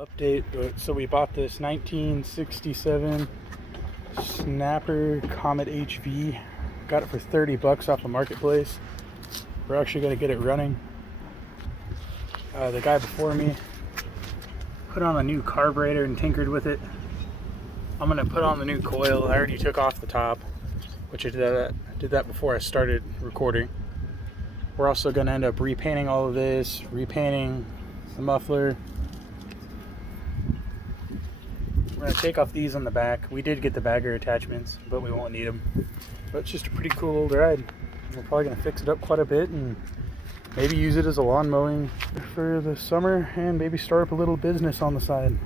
Update. So we bought this 1967 Snapper Comet HV. Got it for 30 bucks off the marketplace. We're actually going to get it running. The guy before me put on a new carburetor and tinkered with it. I'm going to put on the new coil. I already took off the top, which I did that before I started recording. We're also going to end up repainting all of this, repainting the muffler. We're going to take off these on the back. We did get the bagger attachments, but we won't need them. But it's just a pretty cool old ride. We're probably going to fix it up quite a bit and maybe use it as a lawn mowing for the summer and maybe start up a little business on the side.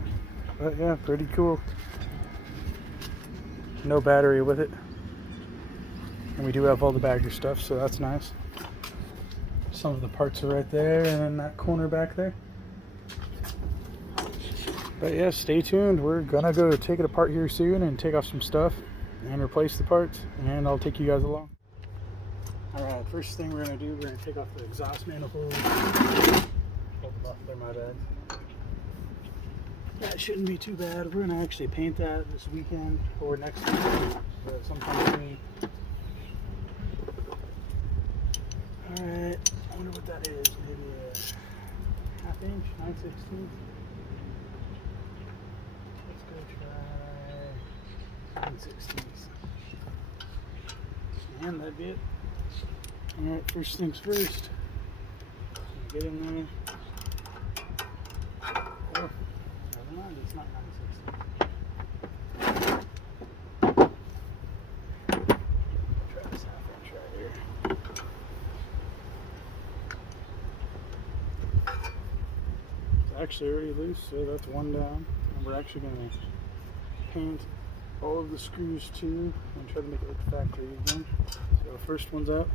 But yeah, pretty cool. No battery with it. And we do have all the bagger stuff, so that's nice. Some of the parts are right there and in that corner back there. But yeah, stay tuned. We're gonna go take it apart here soon and take off some stuff and replace the parts, and I'll take you guys along. Alright, first thing we're gonna do, we're gonna take off the exhaust manifold. Hold the muffler, my bad. That shouldn't be too bad. We're gonna actually paint that this weekend or next weekend, sometime soon. Alright, I wonder what that is. Maybe a ½ inch, 9/16. Let's go try 9/16. And that'd be it. Alright, first things first. Get in there. Oh, never mind, it's not 9/16. Try this ½ inch right here. It's actually already loose, so that's one down. And we're actually going to paint all of the screws too and try to make it look factory again. So first one's out.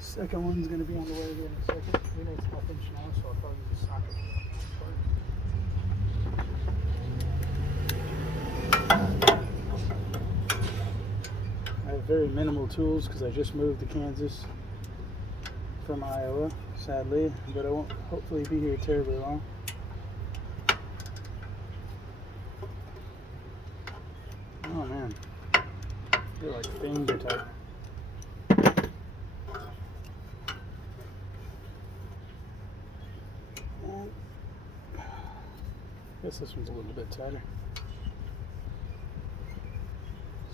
Second one's going to be on the way here in a second. We know it's ½ inch now, so I'll probably just sock it to that part. I have very minimal tools because I just moved to Kansas from Iowa, sadly, but I won't hopefully be here terribly long. Oh man, I feel like things are tight. I guess this one's a little bit tighter.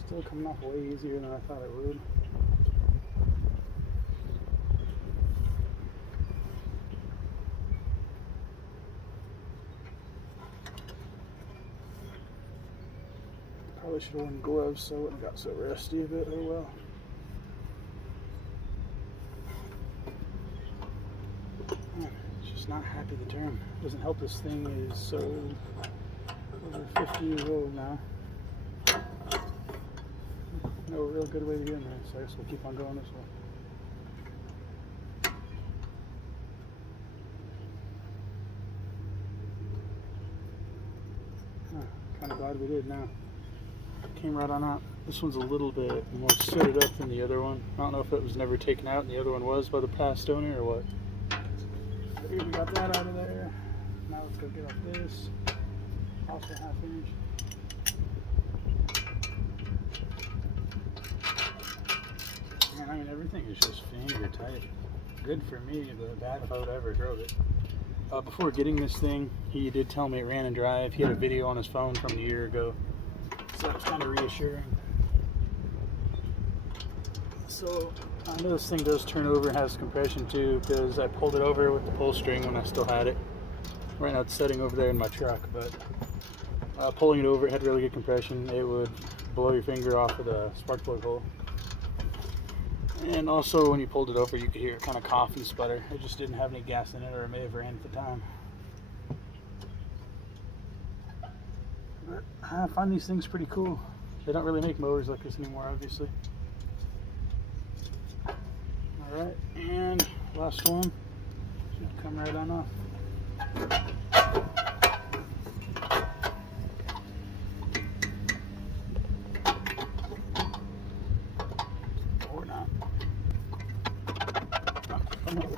Still coming off way easier than I thought it would. Probably should have worn gloves so I wouldn't have got so rusty, but oh well. Not happy the term. Doesn't help this thing is so over 50 years old now. No real good way to get in there, so I guess we'll keep on going this way. Kind of glad we did now. Came right on out. This one's a little bit more suited up than the other one. I don't know if it was never taken out and the other one was by the past owner or what. Here, we got that out of there. Now let's go get off this. Also ½ inch. Man, I mean everything is just finger tight. Good for me, but bad if I would ever drove it. Before getting this thing, he did tell me it ran and drive. He had a video on his phone from a year ago, so that's kind of reassuring. So I know this thing does turn over and has compression too, because I pulled it over with the pull string when I still had it. Right now it's sitting over there in my truck, but pulling it over, it had really good compression. It would blow your finger off of the spark plug hole. And also when you pulled it over, you could hear it kind of cough and sputter. It just didn't have any gas in it, or it may have ran at the time. But I find these things pretty cool. They don't really make mowers like this anymore, obviously. Alright, and last one should come right on off. Or not. Oh, come on.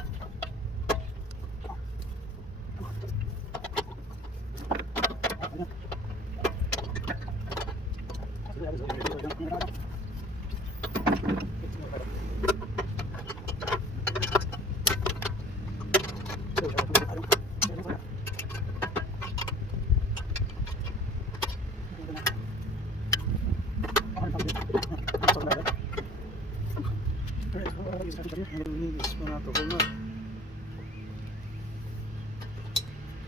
we need to spin out the whole nut.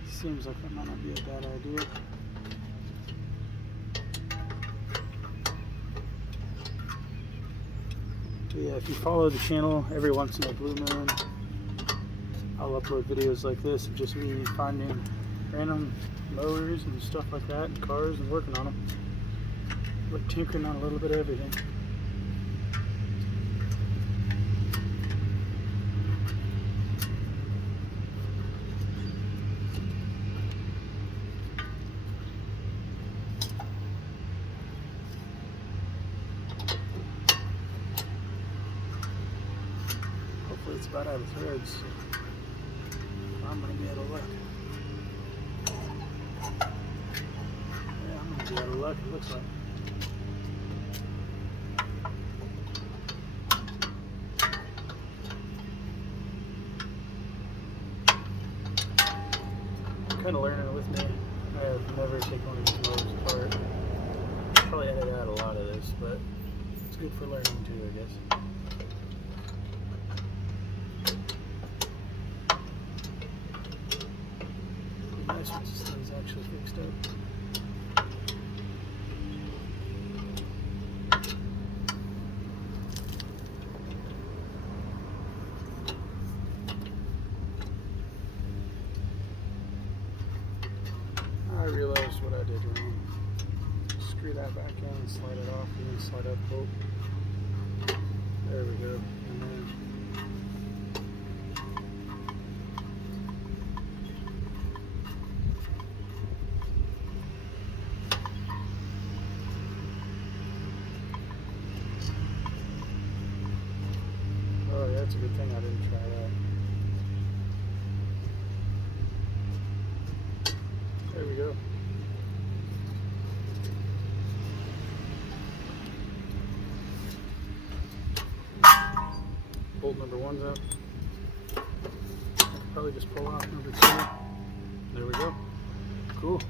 Seems like that might not be a bad idea. But yeah, if you follow the channel, every once in a blue moon, I'll upload videos like this of just me finding random mowers and stuff like that, and cars, and working on them. Like tinkering on a little bit of everything. Hopefully it's about out of threads. I'm gonna be out of luck. Yeah, I'm gonna be out of luck, it looks like. Kind of learning with me. I have never taken one of these mowers apart. Probably edit out a lot of this, but it's good for learning too, I guess. It'd be nice once this thing's actually fixed up. I realized what I did wrong. Screw that back in and slide it off, and then slide up the bolt. There we go. And then oh yeah, that's a good thing I didn't try that. There we go. Bolt number one's out. Probably just pull off number two. There we go. Cool.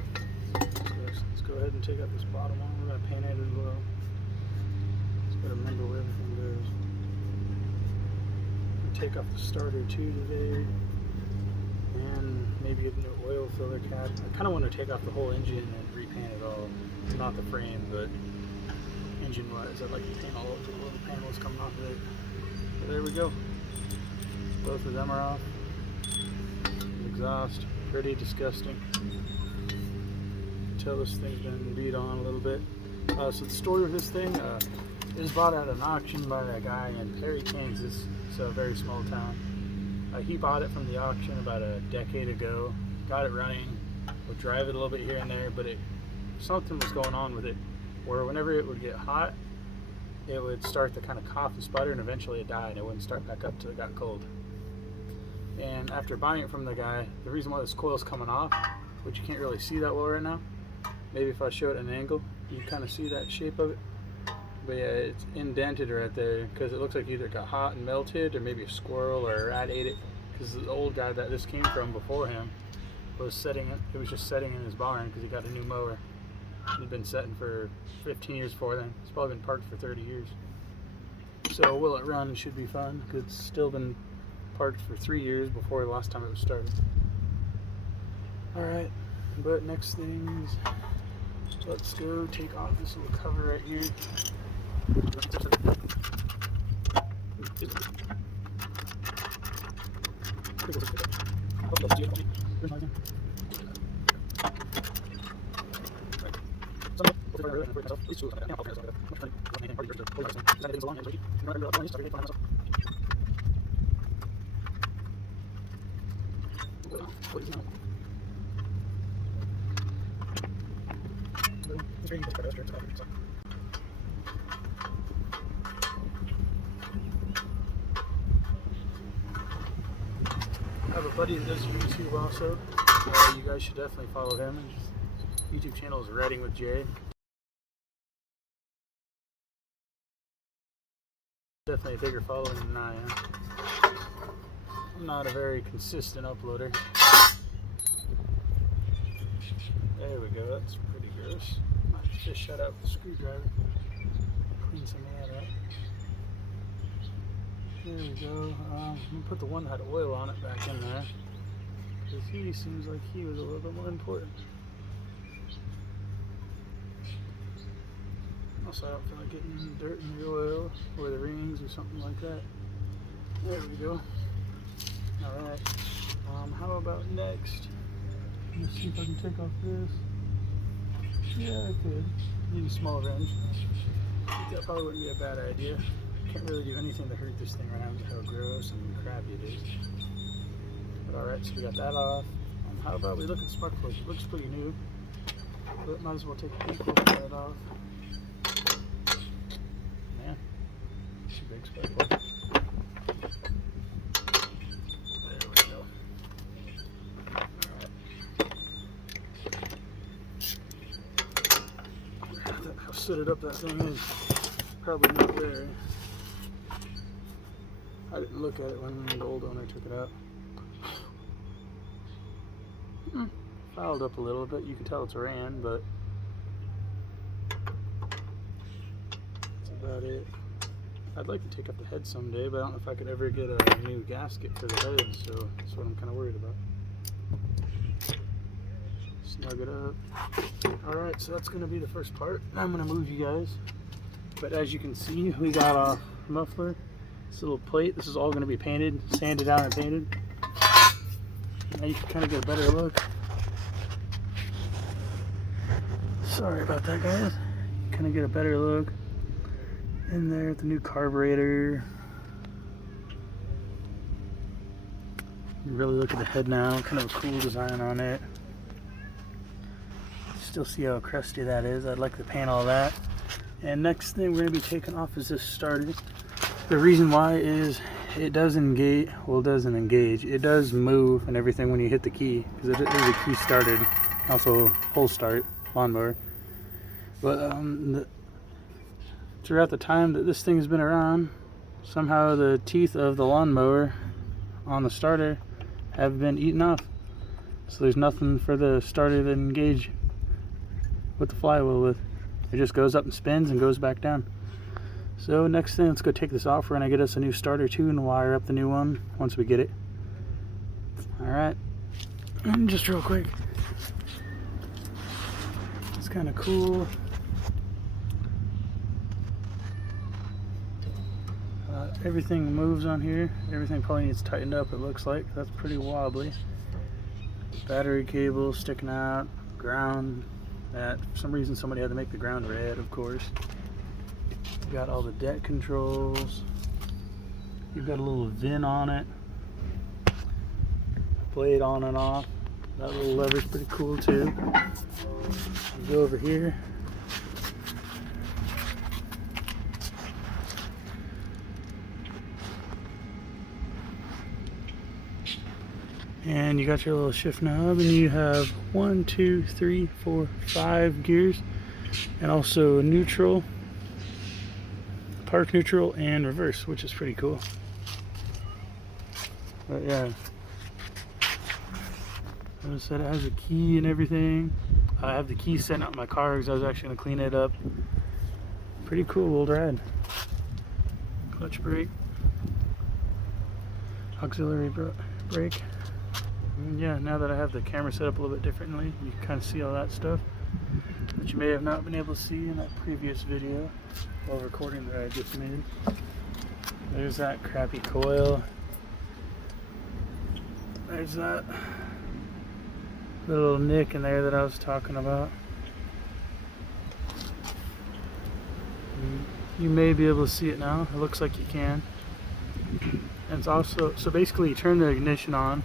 Let's go ahead and take out this bottom one. We're going to paint it as well. Just got to remember where everything goes. Take off the starter too today. And maybe get a new oil filler cap. I kind of want to take off the whole engine and repaint it all. Not the frame, but engine wise. I'd like to paint all of the little panels coming off of it. But there we go. Both of them are off. Exhaust, pretty disgusting. Tell this thing's been beat on a little bit. So the story with this thing, it was bought at an auction by a guy in Perry, Kansas. So a very small town. He bought it from the auction about a decade ago. Got it running. Would drive it a little bit here and there, but something was going on with it, where whenever it would get hot, it would start to kind of cough and sputter, and eventually it died. It wouldn't start back up till it got cold. And after buying it from the guy, the reason why this coil's coming off, which you can't really see that well right now, maybe if I show it at an angle, you can kind of see that shape of it. But yeah, it's indented right there because it looks like either it got hot and melted, or maybe a squirrel or a rat ate it. Because the old guy that this came from before him was setting it. It was just setting in his barn because he got a new mower. It had been setting for 15 years before then. It's probably been parked for 30 years. So will it run? Should be fun. Cause it's still been parked for 3 years before the last time it was started. All right, but next things, let's go take off this little cover right here. I have a buddy that does YouTube also. You guys should definitely follow him. His YouTube channel is Reading with Jay. Definitely a bigger following than I am. I'm not a very consistent uploader. There we go, that's pretty gross. Might just shut out with a screwdriver. Clean some of that up. There we go. I'm gonna put the one that had oil on it back in there, because he seems like he was a little bit more important. Also, I don't feel like getting dirt in the oil or the rings or something like that. There we go. Alright. How about next? Let's see if I can take off this. Yeah, I could. Maybe a small wrench. I think that probably wouldn't be a bad idea. Can't really do anything to hurt this thing right now because how gross and crappy it is. But alright, so we got that off. How about we look at the spark plug? It looks pretty new. But might as well take a peek over that off. Man, it's a big spark plug. There we go. Alright. How sooted up that thing is. Probably not there. I didn't look at it when the old owner took it out. Fouled up a little bit. You can tell it's ran, but that's about it. I'd like to take up the head someday, but I don't know if I could ever get a new gasket for the head, so that's what I'm kind of worried about. Snug it up. Alright, so that's going to be the first part. I'm going to move you guys. But as you can see, we got a muffler, this little plate. This is all going to be painted, sanded out and painted. Now you can kind of get a better look. Sorry about that, guys. Kind of get a better look in there with the new carburetor. You really look at the head now. Kind of a cool design on it. Still see how crusty that is. I'd like to paint all that. And next thing we're going to be taking off is this starter. The reason why is it does engage. Well, it doesn't engage. It does move and everything when you hit the key, because it is a key started. Also pull start lawnmower. But throughout the time that this thing has been around, somehow the teeth of the lawnmower on the starter have been eaten off. So there's nothing for the starter to engage with the flywheel with. It just goes up and spins and goes back down. So next thing, let's go take this off. We're going to get us a new starter too and wire up the new one once we get it. Alright. And just real quick, it's kind of cool. Everything moves on here. Everything probably needs tightened up, it looks like. That's pretty wobbly. Battery cable sticking out. Ground. That for some reason somebody had to make the ground red, of course. You got all the deck controls. You've got a little VIN on it. Blade on and off. That little lever's pretty cool too. You go over here. And you got your little shift knob, and you have 1, 2, 3, 4, 5 gears, and also neutral, park neutral, and reverse, which is pretty cool. But yeah, as I said, it has a key and everything. I have the key sitting out in my car because I was actually going to clean it up. Pretty cool old ride. Clutch brake, auxiliary brake. And yeah, now that I have the camera set up a little bit differently, you can kind of see all that stuff that you may have not been able to see in that previous video while recording that I just made. There's that crappy coil. There's that little nick in there that I was talking about. You may be able to see it now. It looks like you can. And it's also, so basically you turn the ignition on,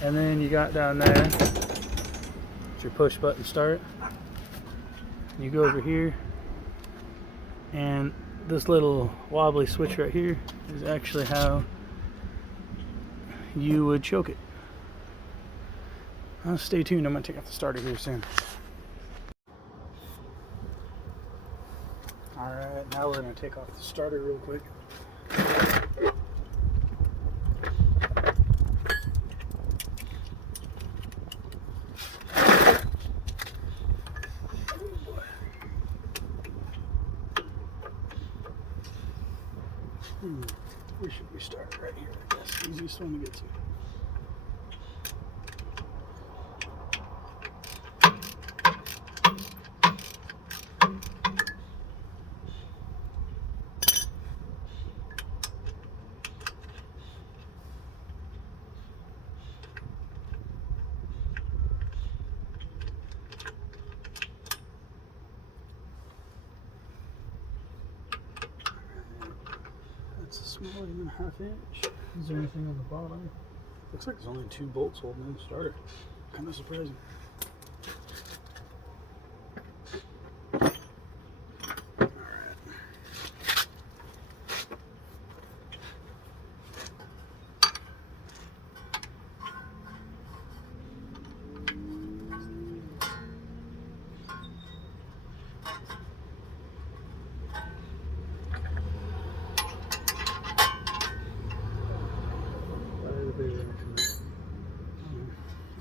and then you got down there, it's your push button start. You go over here, and this little wobbly switch right here is actually how you would choke it. Stay tuned, I'm going to take off the starter here soon. Alright, now we're going to take off the starter real quick. Where should we start? Right here, I guess. Easiest one to get to. It's a smaller than a ½ inch. Is there anything on the bottom? Looks like there's only 2 bolts holding in the starter. Kind of surprising.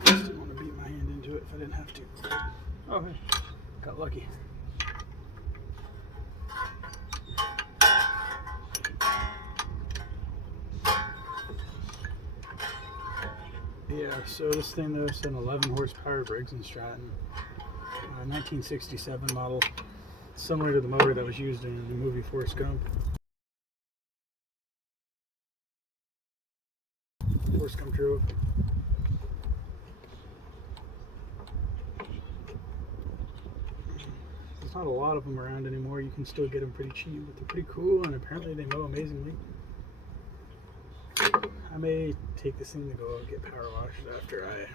I just didn't want to beat my hand into it if I didn't have to. Oh, hey, got lucky. Yeah, so this thing though is an 11 horsepower Briggs & Stratton, 1967 model, similar to the mower that was used in the movie Forrest Gump. Forrest Gump drove. There's not a lot of them around anymore. You can still get them pretty cheap, but they're pretty cool, and apparently they mow amazingly. I may take this thing to go get power washed after I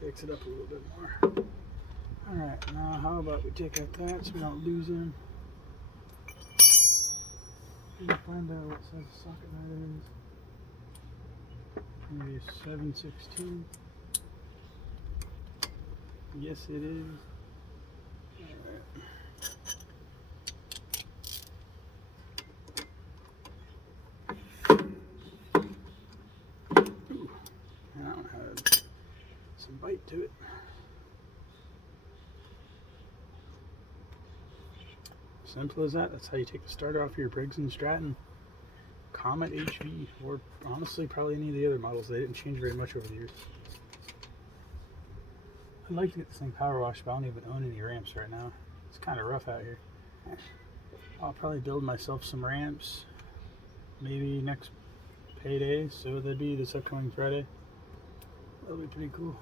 fix it up a little bit more. Alright, now how about we take out that so we don't lose him. Find out what size the socket that is. Maybe a 7/16. Yes, it is. Alright. Ooh, that one had some bite to it. Simple as that. That's how you take the starter off your Briggs & Stratton Comet HV, or honestly probably any of the other models. They didn't change very much over the years. I'd like to get this thing power washed, but I don't even own any ramps right now. It's kind of rough out here. I'll probably build myself some ramps maybe next payday, so that'd be this upcoming Friday. That'll be pretty cool.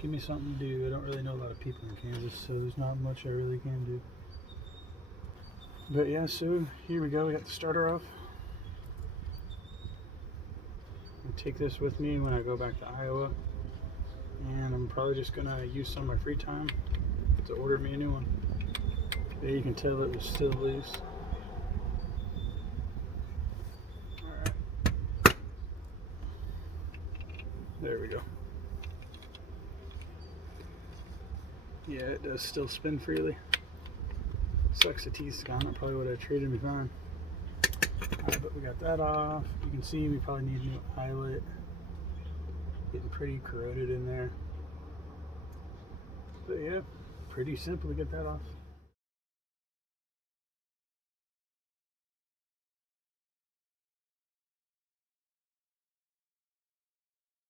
Give me something to do. I don't really know a lot of people in Kansas, so there's not much I really can do. But yeah, so here we go. We got the starter off. I'll take this with me when I go back to Iowa, and I'm probably just gonna use some of my free time to order me a new one. There you can tell it was still loose. Alright. There we go. Yeah, it does still spin freely. Sucks the teeth's gone. That probably would have treated me fine. Alright, but we got that off. You can see we probably need a new eyelet. Getting pretty corroded in there. But yeah, pretty simple to get that off.